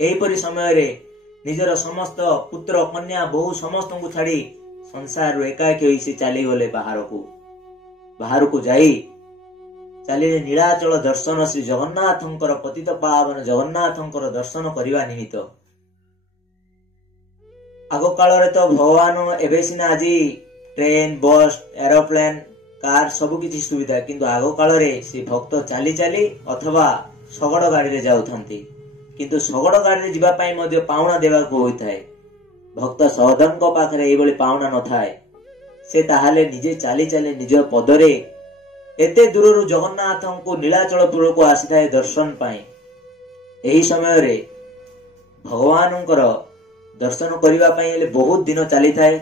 एहीपरि समय निजर समस्त पुत्र कन्या बहु समस्त को छाड़ी संसार एकाकी होई से चली गले बाहर को जाई चलिले नीलाचल दर्शन श्री जगन्नाथंकर पतित पावन जगन्नाथंकर दर्शन करने निमित्त। आग काल तो भगवान एबे सिना आज ट्रेन बस एरोप्लेन कार सब किसी सुविधा किंतु आग काल से भक्त चली चली अथवा शगड़ गाड़ी रे जाउथांती किंतु शगड़ गाड़ी रे जिबा पई मध्ये पावना देबा को होइथाय। भक्त सदन को पाखरे एबोली पावना न थाए से ताहाले निजे चली चली निज पदरे एते दूररु जगन्नाथन को नीलाचलपुर को आसीथाय दर्शन पाई। एही समय रे भगवानंकर दर्शन करबा पई एले बहुत दिन चली थाए।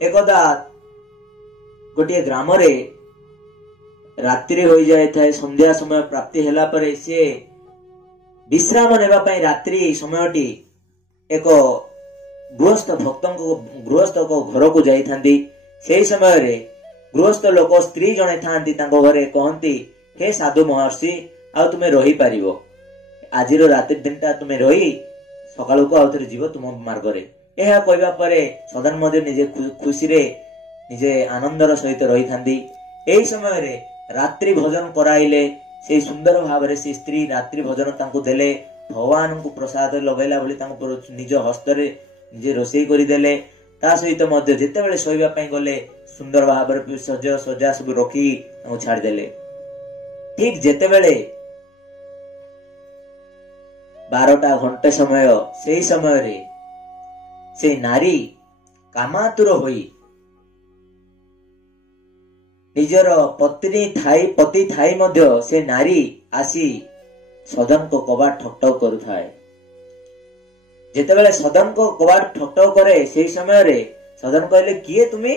एकदा गोटे ग्राम रे रात्रि हो जाए था। संध्या समय प्राप्ति हेला परे से विश्राम नेबा पई रात्रि समयटी एक गृहस्थ भक्त गृहस्थ को घर को जाई थांती। सेही समय रे गृहस्थ लोक स्त्री जने थांती तांको घरे कहंती हे साधु महर्षि आ तुमे रही पारिबो आजिरो रात्रि दिनटा तुमे रही सकाळु को आउथरे जीव तुम मार्ग रे। एहा कहबा परे सदन मध्ये निजे खुशी रे निजे आनंदर सहित रही थांती। एही समय रे रात्रि भोजन कराइले से सुंदर भाव रे से स्त्री रात्रि भोजन तांको देले। भगवान को प्रसाद लगैला बोली तांको निज हस्त रे निजे रोषेई करि देले। ता सहित मध्य जेतेबेले सोइबा पई गले सुंदर भाव रे सजा सब रखी तांको छाड़ देले। ठीक जेतेबेले 12टा घंटे समय सेही समय रे से नारी कामातुर होई निजर पति थाई मध्य से नारी आसी सदन को कबाट ठकठक करुथाए। जेतेबेले सदन को कबाट ठकठक करे सेही समय रे सदन कहले किए तुमी?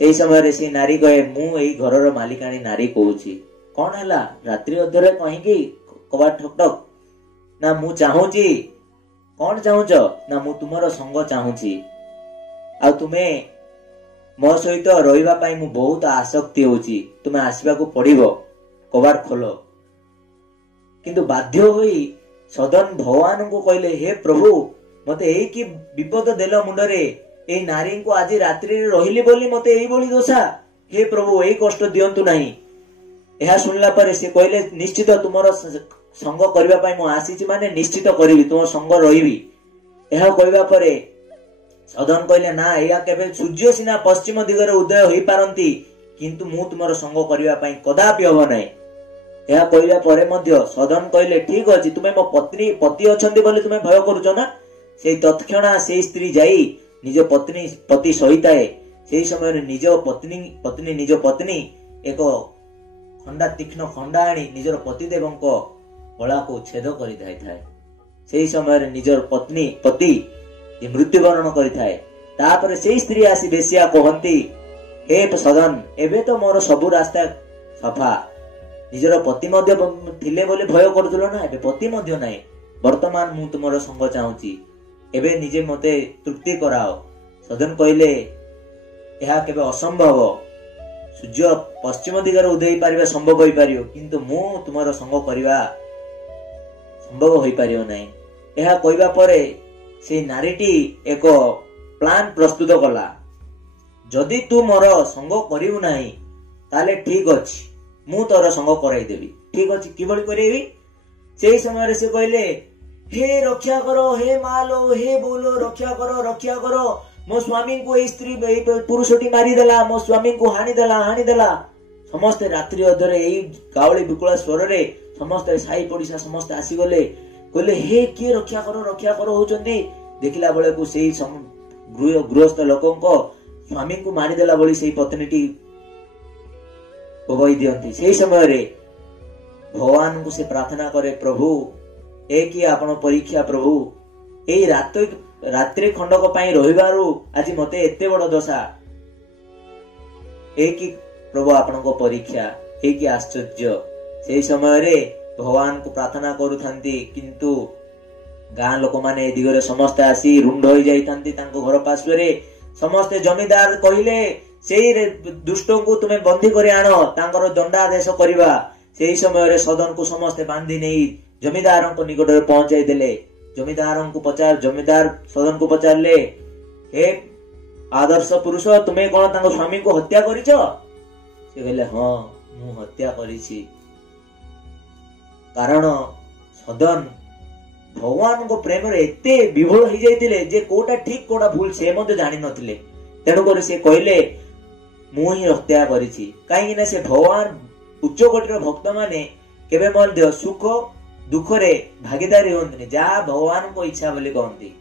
सेही समय रे से नारी कहे मु एई घरर मालिकाणी नारी कहूची। कोन हला रात्रि अधरे कहिकी कबाट ठकठक? ना मु चाहूची। कोन चाहूच? ना मु तुमरो संग चाहूची आ तुमे मो सहित रहिबा पाई मु बहुत आसक्ति होची। तुमे आसीबा को पड़िबो कबाट खोलो। किंतु बाध्य होई सदन भगवान को कहले हे प्रभु मते एई की विपद देलो मुंडरे ए नारी को आज रात्रि रे रहिली बोली मते एई बोली दोषा। हे प्रभु एई कष्ट दियंतु नाही। एहा सुनला परे से कहले निश्चित तुमरो संग करबा पाई मु आसीची माने निश्चित करिवि तुम संग रहिबि। एहा कहबा परे सदन कहले ना या केबे सूर्य सिना पश्चिम दिगरे उदय होई पारंती किंतु मु तुमरो संग करबा पई कदापि होबो नै। एहा कहबा परे मध्य सदन कहले ठीक अछि तुमे मो पति अछंती बोली तुमे भय करूछ ना। सेई तत्क्षणा सेई स्त्री जाई निज पति सहिताए सेई समय रे निज पत्नी निज पत्नी एक खंडा तीक्ष्ण खंडा आनी निजर पतिदेवंको गला को छेद करि दाई थाए। सेई समय रे निजर पति मृत्युवरण करिथाए। तापर सेई स्त्री आसी बेसिया कहंती हे सदन एबे तो मोर सबु रास्ता सफा। निजर पति मध्य थिले बोले भय करथुलो ना एबे पति मध्य नाही। वर्तमान मु तुमरो संग चाहूची एबे निजे मते तृप्ति कराओ। सदन कहले एहा केबे असंभव। सूर्य पश्चिम दिगरे उदय पारिबा संभव होई पारियो किंतु मु तुमरो संग करिवा संभव होई पारियो नाही। एहा कहबा परे से नारीटी एक प्लान प्रस्तुत कला। जदि तू मोर संग करिउ नाही ताले ठीक अछि मु तोर संग कराई देबी। ठीक अछि किबळी करेबी? सेही समय रे से कहले हे रक्षा करो हे मालो हे बोलो रक्षा करो मो स्वामी को ए स्त्री पुरुषटी मारी देला मो स्वामी को हानि देला। समस्त रात्रि अधरे एई कावली बिकुला स्वर रे समस्त साई पड़िसा समस्त आसी गले कहले हे किए रक्षा करो होचंदी। देखिला बेले को सेई गृहस्थ लोकंको स्वामी को मारी देला बोली सेई पत्नीटी कहि दियंती। सेही समय रे भगवान को से प्रार्थना करे प्रभु ए कि आपण परीक्षा प्रभु एई रात्रि खंडक पाई रहिबारु आज मते एते बड़ दशा ए कि प्रभु आपण को परीक्षा ए कि आश्चर्य। सेही समय रे भगवान को प्रार्थना करूथांती किंतु गाँ लोक माने ए दिगरे समस्त आसी रुंड होई जाइतांती तांको घर पार्श्व रे। समस्त जमीदार कहिले सेई दुष्टों को तुम्हें बंदी करे आनो तांकर दंडादेश करिबा। सेही समय रे सदन को समस्त बांधी नहीं जमीदार को निकट में पहुंचाई देले। जमीदार सदन को पचारे, हे आदर्श पुरुष, तुम्हें कौन तांको स्वामी को हत्या करिछ? से कहले, हाँ मु हत्या करिछि। कारण सदन भगवान को प्रेम रे एते विभोर हो जाइतिले जे कोटा ठीक कोटा भूल से मते जानि नथिले। तेणु कर से कहले मु ही हत्या करिछि। काहे कि से भगवान उच्च कोटिर भक्त माने केबे मध्य सुख दुख रे भागीदारी होंतनि, जहा भगवान को इच्छा बोली कहंती।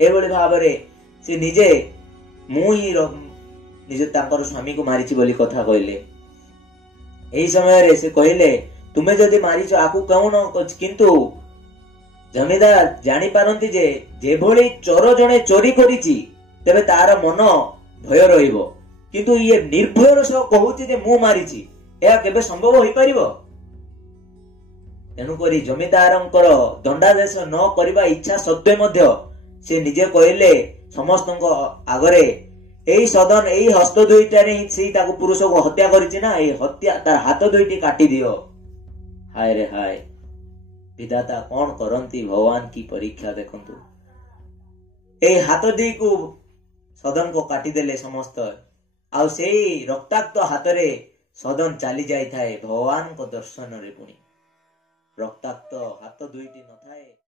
एभली भाव रे से निजे मु ही निजे तांकर स्वामी को मारिछि बोली कथा कहले। एही समय रे से कहले, तुमे जदि मारिछ आकु कौन, किंतु जमीदार जानी पारंती जे जेभली चोर जणे चोरी करिछि तेबे तार मन भय रहिबो, किंतु ये निर्भयर सह कहूछि जे मु मारिछि, एहा केबे संभव होई परिबो? तेणु करी जमीदारंकर दंडादेश न करिबा इच्छा सत्वे मध्य से निजे कहले समस्तଙ୍କ आगरे, एई सदन एई हस्त दुईटारे ही से ताको पुरुष को हत्या करिछि ना, एई हत्या तार हाथ दुईटी काटी दियो। हाय रे हाय, विधाता कौन करंती भगवान की परीक्षा देखंतु। ए हाथ दी को सदन को काटी देले समस्त, आउ सेई रक्ताक्त हाथ रे सदन चली जाई थाए भगवान को दर्शन रे। पुणी रक्ताक्त हाथ दुईटी न थाए।